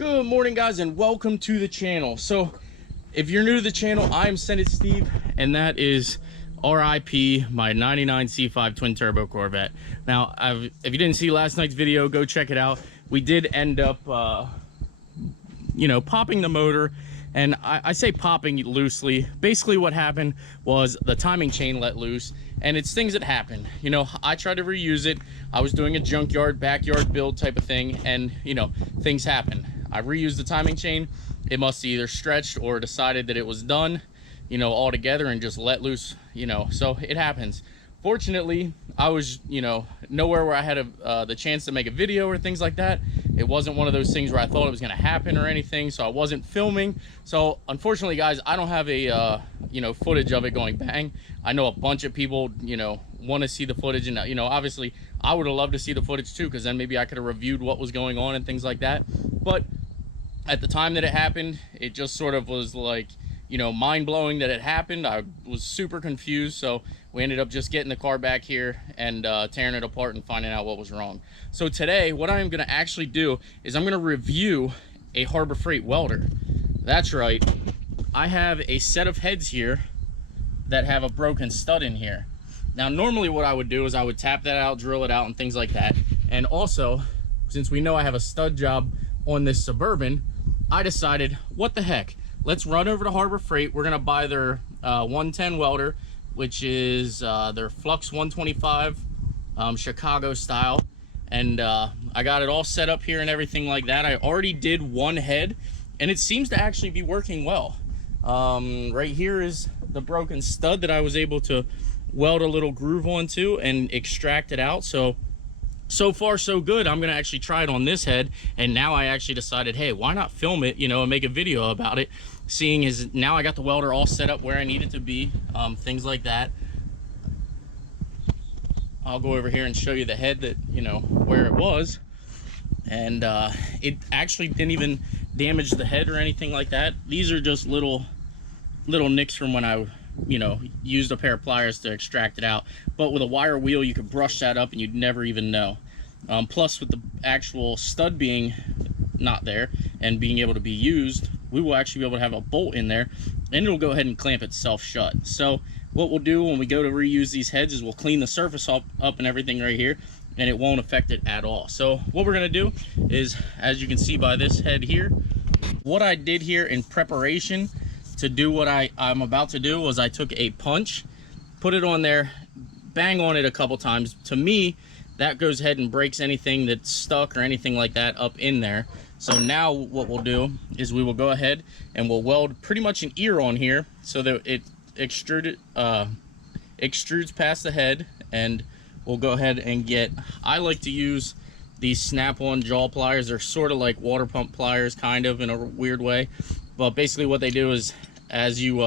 Good morning, guys, and welcome to the channel. So if you're new to the channel, I am SendIt Steve, and that is RIP my 99 C5 twin turbo Corvette. Now, if you didn't see last night's video, go check it out. We did end up popping the motor, and I say popping loosely. Basically what happened was the timing chain let loose, and it's things that happen. I tried to reuse it. I was doing a junkyard backyard build type of thing, and things happen. I reused the timing chain. It must either stretched or decided that it was done all together and just let loose, so it happens. Fortunately, I was nowhere where I had the chance to make a video or things like that. It wasn't one of those things where I thought it was going to happen or anything, so I wasn't filming. So unfortunately, guys, I don't have a footage of it going bang. I know a bunch of people want to see the footage, and obviously I would have loved to see the footage too, because then maybe I could have reviewed what was going on and things like that. But at the time that it happened, it just sort of was like mind-blowing that it happened. I was super confused, so we ended up just getting the car back here and tearing it apart and finding out what was wrong. So today, what I'm going to actually do is I'm going to review a Harbor Freight welder. That's right, I have a set of heads here that have a broken stud in here. Now, normally what I would do is I would tap that out, drill it out, and things like that. And also, since we know I have a stud job on this Suburban, I decided, what the heck? Let's run over to Harbor Freight. We're gonna buy their 110 welder, which is their Flux 125 Chicago style. And I got it all set up here and everything like that. I already did one head, and it seems to actually be working well. Right here is the broken stud that I was able to weld a little groove onto and extract it out. So far so good. I'm gonna actually try it on this head, and now I actually decided, hey, why not film it and make a video about it, seeing as now I got the welder all set up where I need it to be, things like that. I'll go over here and show you the head that where it was, and it actually didn't even damage the head or anything like that. These are just little nicks from when I used a pair of pliers to extract it out. But with a wire wheel, you could brush that up and you'd never even know. Plus, with the actual stud being not there and being able to be used, we will actually be able to have a bolt in there, and it'll go ahead and clamp itself shut. So what we'll do when we go to reuse these heads is we'll clean the surface up and everything right here, and it won't affect it at all. So what we're going to do is, as you can see by this head here, what I did here in preparation to do what I'm about to do was I took a punch, put it on there, bang on it a couple times. To me, that goes ahead and breaks anything that's stuck or anything like that up in there. So now what we'll do is we will go ahead and we'll weld pretty much an ear on here so that it extrudes past the head, and we'll go ahead and I like to use these snap-on jaw pliers. They're sort of like water pump pliers, kind of, in a weird way. But basically what they do is as you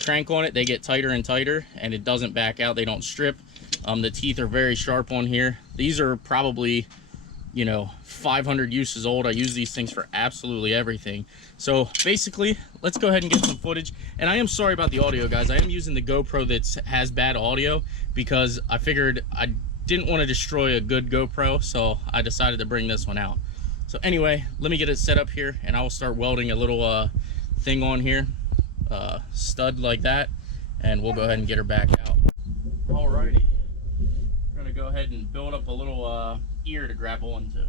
crank on it, they get tighter and tighter, and it doesn't back out. They don't strip. The teeth are very sharp on here. These are probably 500 uses old. I use these things for absolutely everything. So basically, let's go ahead and get some footage. And I am sorry about the audio, guys. I am using the GoPro that has bad audio because I figured I didn't want to destroy a good GoPro, so I decided to bring this one out. So anyway, let me get it set up here, and I will start welding a little thing on here, stud like that, and we'll go ahead and get her back out. Alrighty, we're gonna go ahead and build up a little ear to grab onto.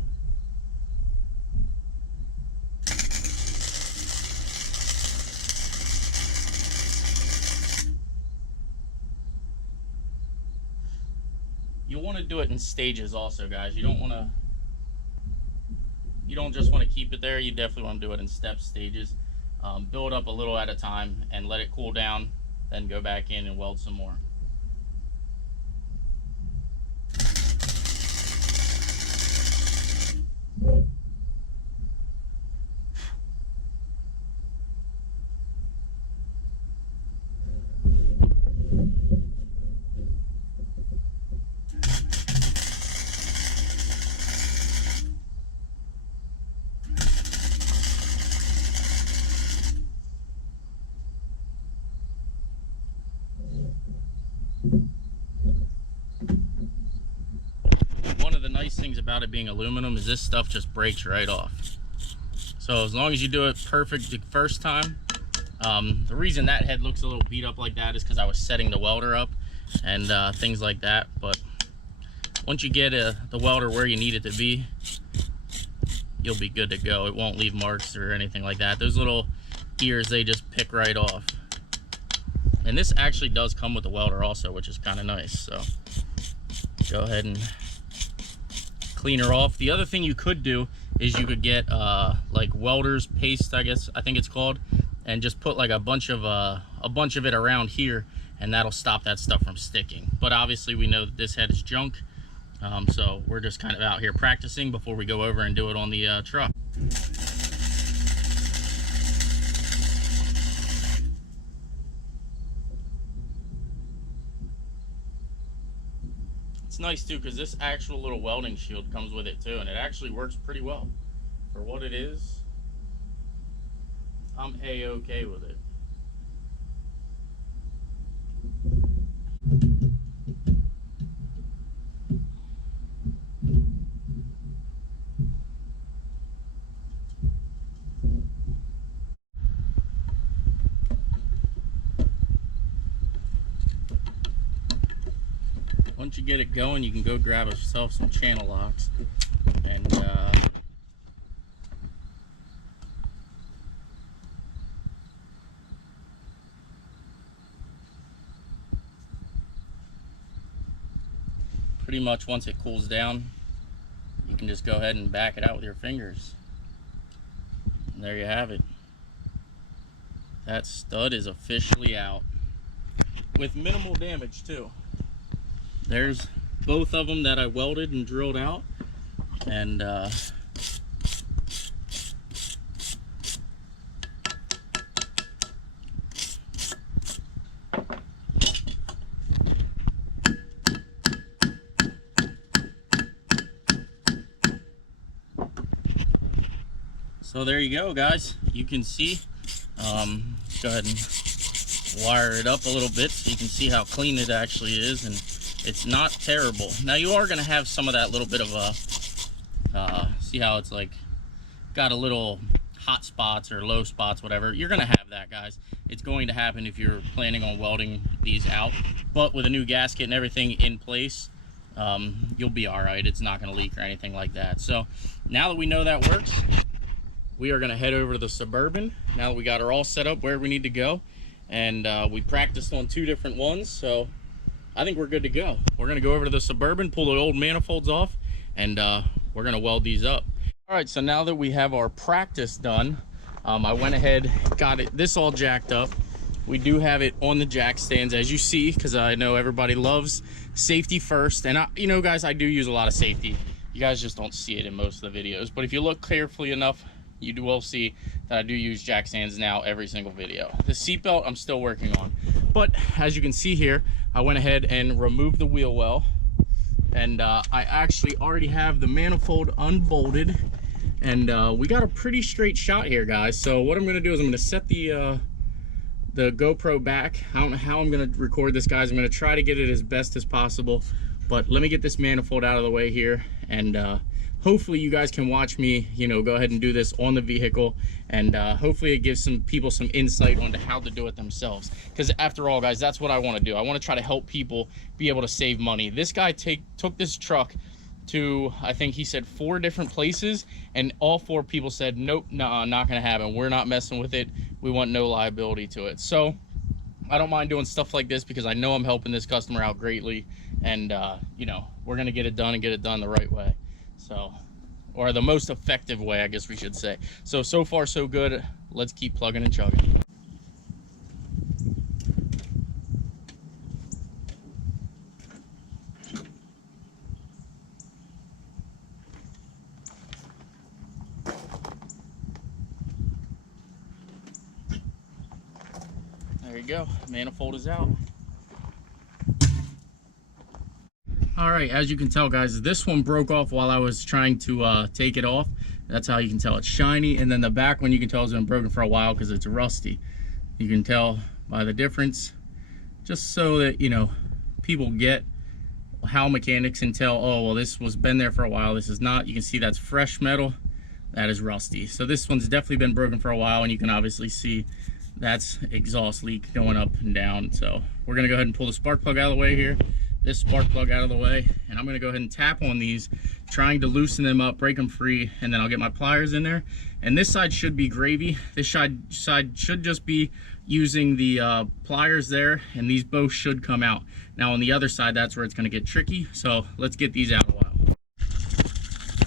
You want to do it in stages also, guys. You don't just want to keep it there. You definitely want to do it in stages. Build up a little at a time and let it cool down, then go back in and weld some more. One of the nice things about it being aluminum is this stuff just breaks right off. So as long as you do it perfect the first time, the reason that head looks a little beat up like that is because I was setting the welder up and things like that. But once you get the welder where you need it to be, you'll be good to go. It won't leave marks or anything like that. Those little ears, they just pick right off. And this actually does come with the welder also, which is kind of nice. So go ahead and clean her off. The other thing you could do is you could get like welder's paste, I think it's called, and just put like a bunch of it around here, and that'll stop that stuff from sticking. But obviously we know that this head is junk, so we're just kind of out here practicing before we go over and do it on the truck. It's nice too, because this actual little welding shield comes with it too, and it actually works pretty well for what it is. I'm a-okay with it. Once you get it going, you can go grab yourself some channel locks and pretty much once it cools down, you can just go ahead and back it out with your fingers. And there you have it. That stud is officially out with minimal damage too. There's both of them that I welded and drilled out, and so there you go, guys. You can see, go ahead and wire it up a little bit so you can see how clean it actually is, and it's not terrible. Now you are gonna have some of that little bit of a, see how it's like got a little hot spots or low spots, whatever. You're gonna have that, guys. It's going to happen if you're planning on welding these out. But with a new gasket and everything in place, you'll be all right. It's not gonna leak or anything like that. So now that we know that works, we are gonna head over to the Suburban. Now that we got her all set up where we need to go, and we practiced on 2 different ones, so I think we're good to go. We're gonna go over to the Suburban, pull the old manifolds off, and we're gonna weld these up. All right, so now that we have our practice done, I went ahead, got this all jacked up. We do have it on the jack stands, as you see, because I know everybody loves safety first. And you know, guys, I do use a lot of safety. You guys just don't see it in most of the videos, but if you look carefully enough, you will see that I do use jack stands now every single video. The seatbelt I'm still working on, but as you can see here, I went ahead and removed the wheel well, and I actually already have the manifold unbolted, and we got a pretty straight shot here, guys. So what I'm gonna do is I'm gonna set the GoPro back. I don't know how I'm gonna record this, guys. I'm gonna try to get it as best as possible, but let me get this manifold out of the way here, and hopefully you guys can watch me, you know, go ahead and do this on the vehicle, and hopefully it gives some people some insight onto how to do it themselves. Because after all, guys, that's what I want to do. I want to try to help people be able to save money. This guy took this truck to, I think he said 4 different places, and all 4 people said, nope, nah, not gonna happen. We're not messing with it. We want no liability to it. So I don't mind doing stuff like this because I know I'm helping this customer out greatly, and you know, we're gonna get it done and get it done the right way. So, or the most effective way, I guess we should say. So far so good. Let's keep plugging and chugging. There you go, manifold is out. All right, as you can tell, guys, this one broke off while I was trying to take it off. That's how you can tell it's shiny. And then the back one, you can tell it's been broken for a while because it's rusty. You can tell by the difference, just so that, you know, people get how mechanics can tell, oh, well, this was been there for a while. This is not. You can see that's fresh metal. that is rusty. So this one's definitely been broken for a while, and you can obviously see that's exhaust leak going up and down. So we're gonna go ahead and pull the spark plug out of the way here, this spark plug out of the way, and I'm gonna go ahead and tap on these, trying to loosen them up, break them free, and then I'll get my pliers in there. And this side should be gravy. This side should just be using the pliers there, and these both should come out. Now on the other side, that's where it's gonna get tricky. So let's get these out a while.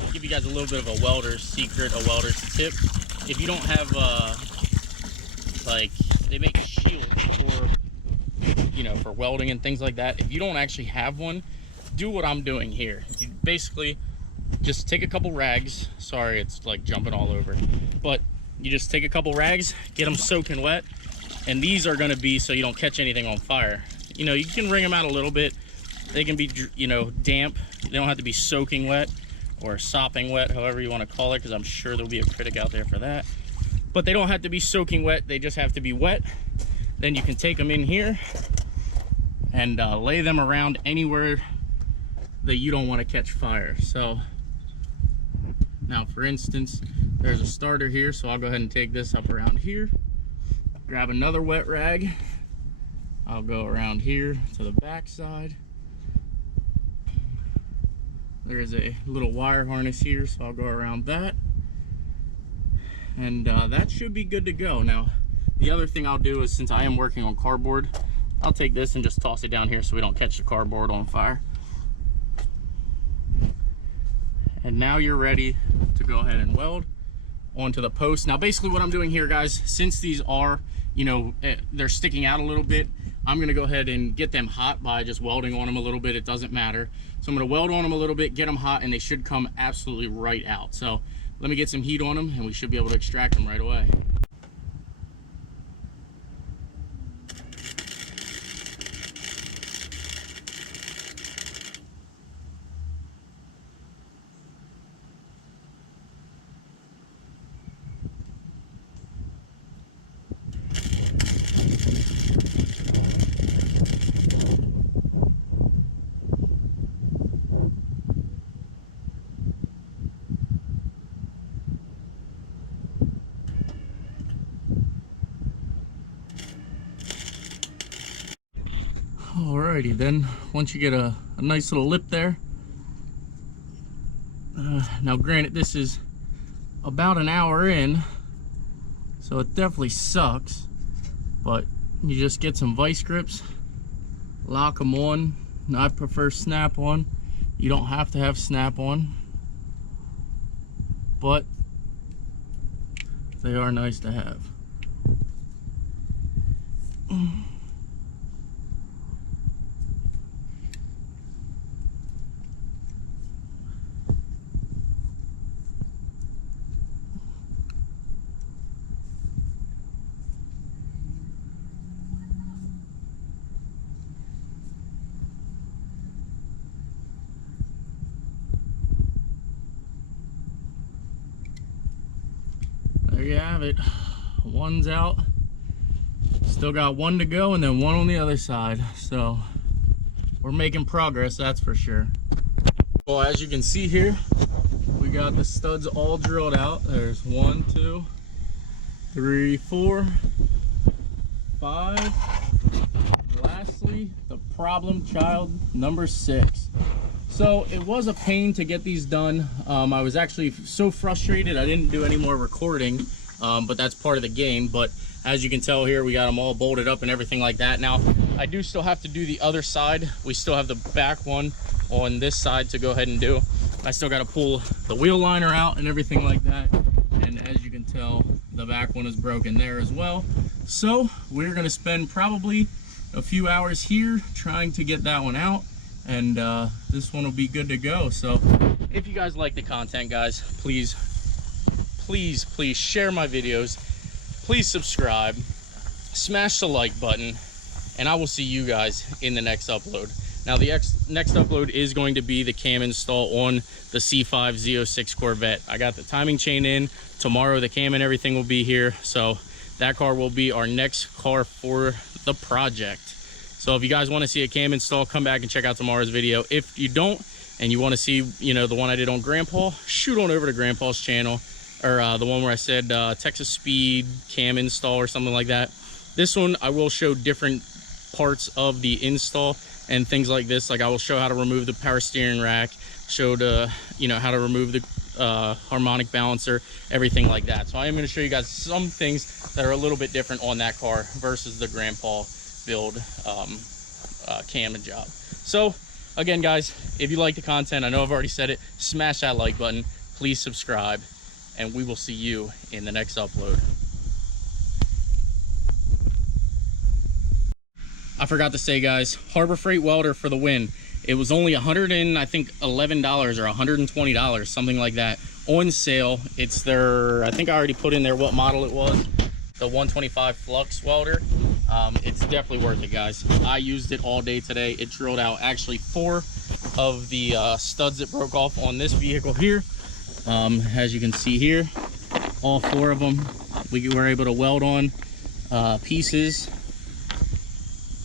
I'll give you guys a little bit of a welder's secret, a welder's tip. If you don't have, like, they make shields for, you know, for welding and things like that. If you don't actually have one, do what I'm doing here. You basically just take a couple rags. Sorry, it's like jumping all over. But you just take a couple rags, get them soaking wet, and these are gonna be so you don't catch anything on fire. You know, you can wring them out a little bit. They can be, you know, damp. They don't have to be soaking wet or sopping wet, however you want to call it, because I'm sure there'll be a critic out there for that. But they don't have to be soaking wet. They just have to be wet. Then you can take them in here and lay them around anywhere that you don't want to catch fire. So now, for instance, there's a starter here, so I'll go ahead and take this up around here, grab another wet rag. I'll go around here to the back side. There's a little wire harness here, so I'll go around that, and that should be good to go. Now, the other thing I'll do is, since I am working on cardboard, I'll take this and just toss it down here so we don't catch the cardboard on fire. And now you're ready to go ahead and weld onto the post. Now, basically what I'm doing here, guys, since these are, you know, they're sticking out a little bit, I'm gonna go ahead and get them hot by just welding on them a little bit. It doesn't matter. So I'm gonna weld on them a little bit, get them hot, and they should come absolutely right out. So let me get some heat on them, and we should be able to extract them right away. Alrighty then, once you get a nice little lip there, now granted this is about an hour in, so it definitely sucks, but you just get some vice grips, lock them on. Now, I prefer snap-on. You don't have to have snap-on, but they are nice to have. There you have it. One's out. Still got one to go, and then one on the other side. So we're making progress, that's for sure. Well, as you can see here, we got the studs all drilled out. There's 1, 2, 3, 4, 5. Lastly, the problem child, number 6. So it was a pain to get these done. I was actually so frustrated I didn't do any more recording, but that's part of the game. But as you can tell here, we got them all bolted up and everything like that. Now, I do still have to do the other side. We still have the back one on this side to go ahead and do. I still got to pull the wheel liner out and everything like that. And as you can tell, the back one is broken there as well. So we're going to spend probably a few hours here trying to get that one out. And this one will be good to go. So if you guys like the content, guys, please share my videos, please subscribe, smash the like button, and I will see you guys in the next upload. Now, the next upload is going to be the cam install on the C5 Z06 Corvette. I got the timing chain in. Tomorrow the cam and everything will be here, so that car will be our next car for the project. So if you guys want to see a cam install, come back and check out tomorrow's video. If you don't, and you want to see, you know, the one I did on Grandpa, shoot on over to Grandpa's channel. or the one where I said Texas Speed cam install or something like that. This one I will show different parts of the install and things like this. Like I will show how to remove the power steering rack, showed you know, how to remove the harmonic balancer, everything like that. So I am going to show you guys some things that are a little bit different on that car versus the grandpa build cam and job. So again, guys, if you like the content, I know I've already said it, smash that like button, please subscribe, and we will see you in the next upload. I forgot to say, guys, Harbor Freight welder for the win. It was only $111 or $120, something like that, on sale. It's their, I think I already put in there what model it was, the 125 flux welder. It's definitely worth it, guys. I used it all day today. It drilled out actually 4 of the studs that broke off on this vehicle here. As you can see here, all 4 of them we were able to weld on pieces,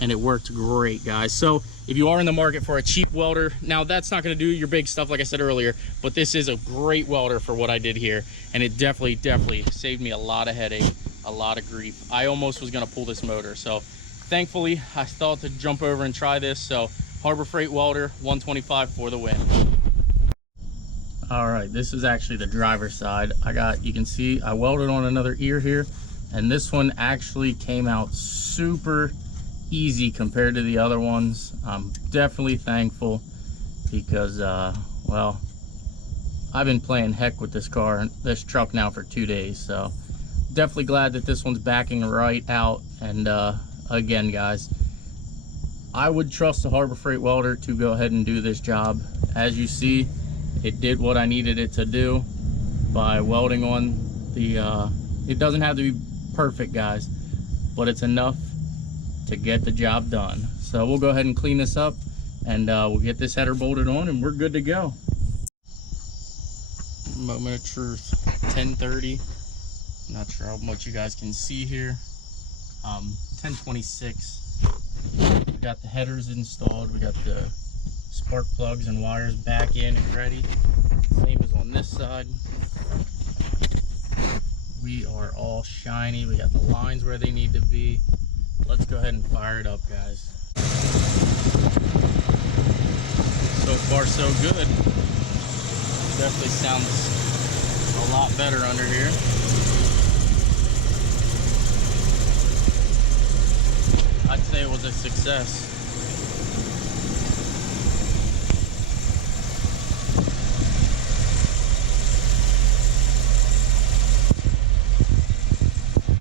and it worked great, guys. So if you are in the market for a cheap welder, now that's not going to do your big stuff like I said earlier, but this is a great welder for what I did here, and it definitely saved me a lot of headache, a lot of grief. I almost was going to pull this motor, so thankfully I thought to jump over and try this. So Harbor Freight welder 125 for the win. All right, this is actually the driver's side. You can see I welded on another ear here, and this one actually came out super easy compared to the other ones. I'm definitely thankful because well, I've been playing heck with this car, this truck now for 2 days, so definitely glad that this one's backing right out. And again, guys, I would trust the Harbor Freight welder to go ahead and do this job. As you see, it did what I needed it to do by welding on the it doesn't have to be perfect, guys, but it's enough to get the job done. So we'll go ahead and clean this up, and we'll get this header bolted on, and we're good to go. Moment of truth, 10:30. Not sure how much you guys can see here. 10:26. We got the headers installed. We got the spark plugs and wires back in and ready. Same as on this side. We are all shiny. We got the lines where they need to be. Let's go ahead and fire it up, guys. So far, so good. Definitely sounds a lot better under here. I'd say it was a success.